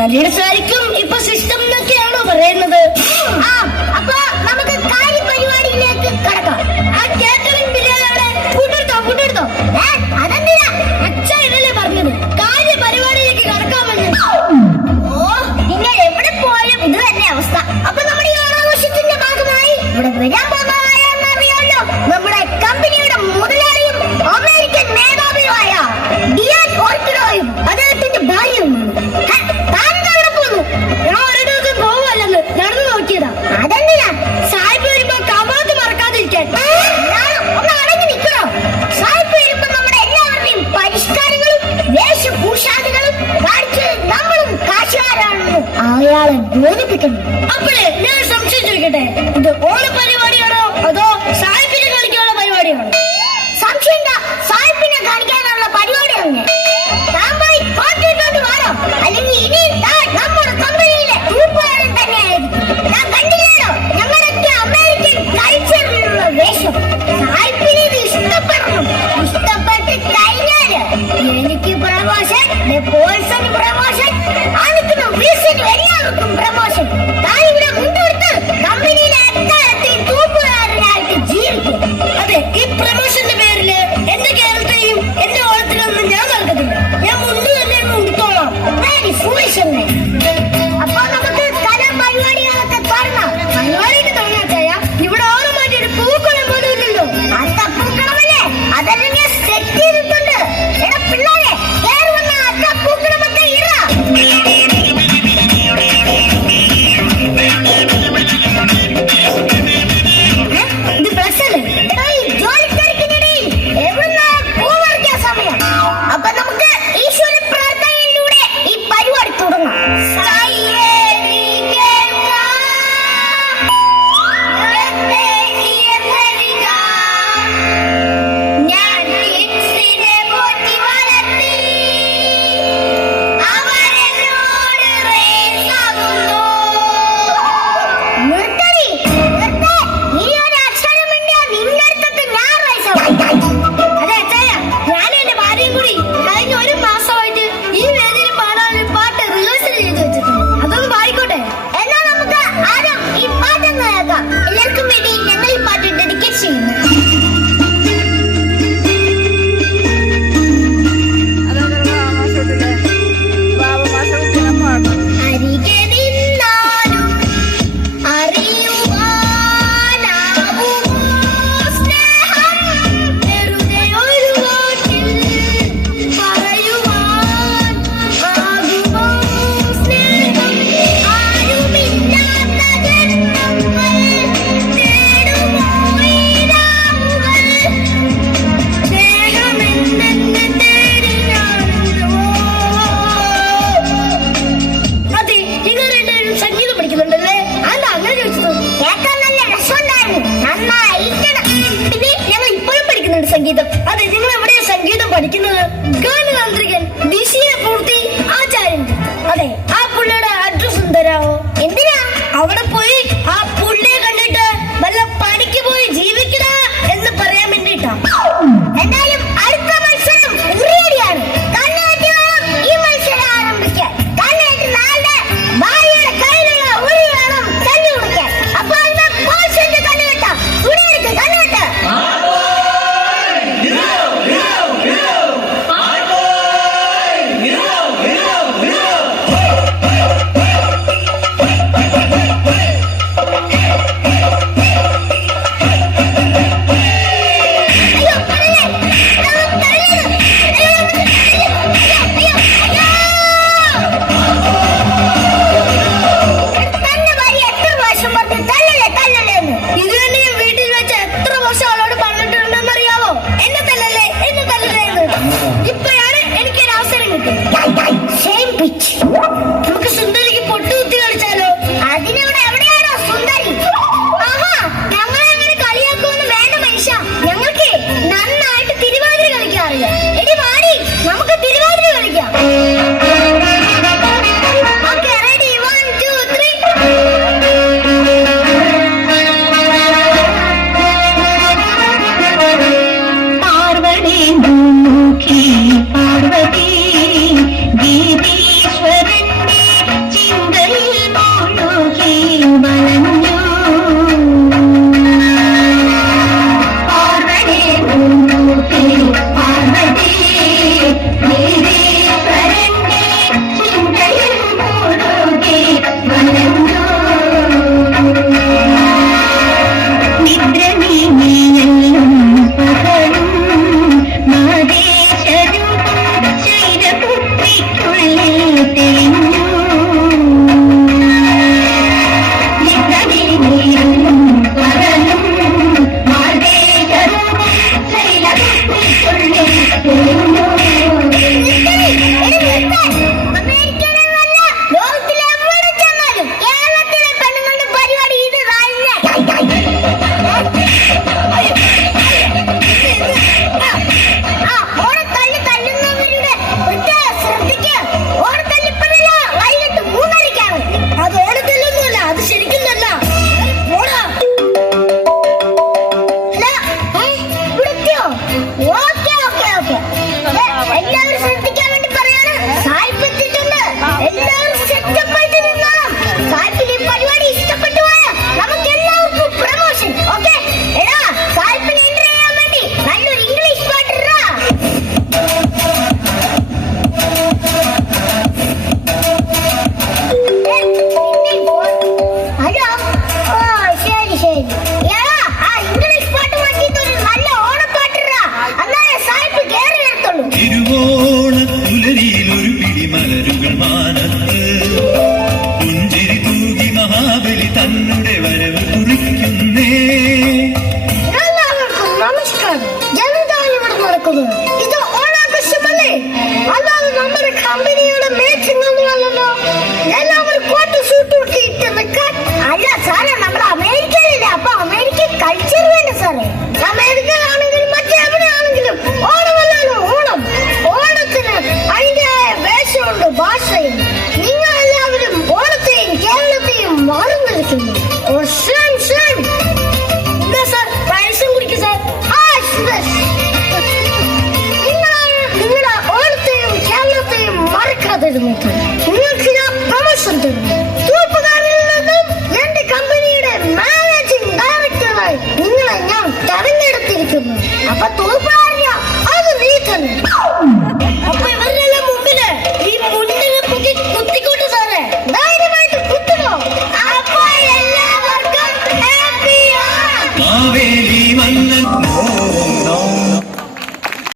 സാരിക്കും ഇപ്പൊ സിസ്റ്റം എന്നൊക്കെയാണോ പറയുന്നത്? അപ്പൊ നമുക്ക് കാര്യപരിപാടിയിലേക്ക് കടക്കാം. ആ കാറ്ററിംഗ് ബില്ലുകളെ ഫുഡ് അതെന്തിനാ അച്ഛ ഇതല്ലേ പറഞ്ഞത് കാര്യപരിപാടിയിലേക്ക് കടക്കാമെന്ന്. നിങ്ങൾ എവിടെ പോയാലും ഇത് തന്നെ അവസ്ഥ. അപ്പൊ നമ്മുടെ ഈ ഓണാഘോഷത്തിന്റെ ഭാഗമായി ഇവിടെ വരാൻ പോകുന്നതായെന്നറിയാമല്ലോ നമ്മുടെ കമ്പനിയുടെ മുതലാളിയും അമേരിക്കൻ മേധാവിയുമായ ഡിയാൻ ഓർക്കിഡോയും അദ്ദേഹത്തിന്റെ ഭാര്യയുമാണ്. നടന്നു നോക്കിയതാ. അതെന്തിനാ? സായിപ്പ് വരുമ്പോ കവാത്ത് മറക്കാതിരിക്കാൻ. ഒന്ന് അടങ്ങി നിൽക്കണോ? സായിപ്പ് വരുമ്പോ നമ്മുടെ എല്ലാവരുടെയും പരിഷ്കാരങ്ങളും വേഷഭൂഷാദികളും കാണിച്ച് നമ്മളും കാശുകാരാണെന്ന് അയാളെ ബോധിപ്പിക്കണം. അപ്പോഴേ ഞാൻ സംശയം ചോദിക്കട്ടെ, ഇത് ഓണപരിപാടിയാണോ അതോ സായിപ്പിനെ കളിക്കാനുള്ള പരിപാടിയാണോ? സംശയം സായിപ്പിനെ കാണിക്കാനുള്ള പരിപാടി തന്നെ. താൻ പോയി കോർട്ടിട്ടോട്ട് വാടോ, അല്ലെങ്കിൽ ഇനി നമ്മുടെ കമ്പനിയിലെ തൂപ്പുകാരൻ തന്നെയായിരിക്കും. ഞാൻ കണ്ടില്ലേടോ ഞങ്ങളൊക്കെ അമേരിക്കൻ കൾച്ചറിലുള്ള വേഷം. സായിപ്പിനെ ഇത് ഇഷ്ടപ്പെടണം. ഇഷ്ടപ്പെട്ട് കഴിഞ്ഞാല് എനിക്ക് പ്രമോഷൻ, പോൾസൺ പ്രമോഷൻ, ആൾക്കും വിൽസനും എല്ലാവർക്കും പ്രമോഷൻ. താൻ ഇവിടെ മുൻകൊടുത്ത് കമ്പനിയിലെ എക്കാലത്തെയും തൂപ്പുകാരനായിട്ട് ജീവിക്കും. അതെ, ഈ പ്രമോഷന്റെ പേരില് എന്റെ കേരളത്തെയും എന്റെ ഓണത്തിനൊന്നും ഞാൻ നൽകത്തില്ല. ഞാൻ മുണ്ട് തന്നെ ഉടുത്തോളാം. വെരി ഫൂളിഷ് അല്ലേ? അപ്പൊ നമുക്ക് കലാപരിപാടികളൊക്കെ തുടങ്ങാം. പരിപാടിയൊക്കെ തുടങ്ങാച്ചായ, ഇവിടെ ഓണമായിട്ട് ഒരു പൂക്കളം പോലും ഇല്ലല്ലോ. അത്തപ്പൂക്കളമല്ലേ? അതെല്ലാം ഞാൻ സെറ്റ് ചെയ്തിട്ടുണ്ട്. എടാ പിള്ളേരെ, കേറി വന്ന അത്തപ്പൂക്കളമൊക്കെ തരുന്നത്. നിങ്ങൾക്ക് ഞാൻ പ്രൊമോഷൻ തരുന്നു. തൂപ്പുകാരിൽ നിന്നും എന്റെ കമ്പനിയുടെ മാനേജിംഗ് ഡയറക്ടറായി നിങ്ങളെ ഞാൻ തെരഞ്ഞെടുത്തിരിക്കുന്നു. അപ്പൊ തൂപ്പുകാരിയ അത് നീ തന്നെ. അപ്പൊ ഇവരെല്ലാം മുമ്പില് ഈ മുന്നിനെ പൊക്കി കുത്തിക്കോട്ടെ സാറേ. ധൈര്യമായിട്ട് കുത്തുമോ? അപ്പൊ എല്ലാവർക്കും ഹാപ്പിയാണ്. മാവേലി മന്നൻ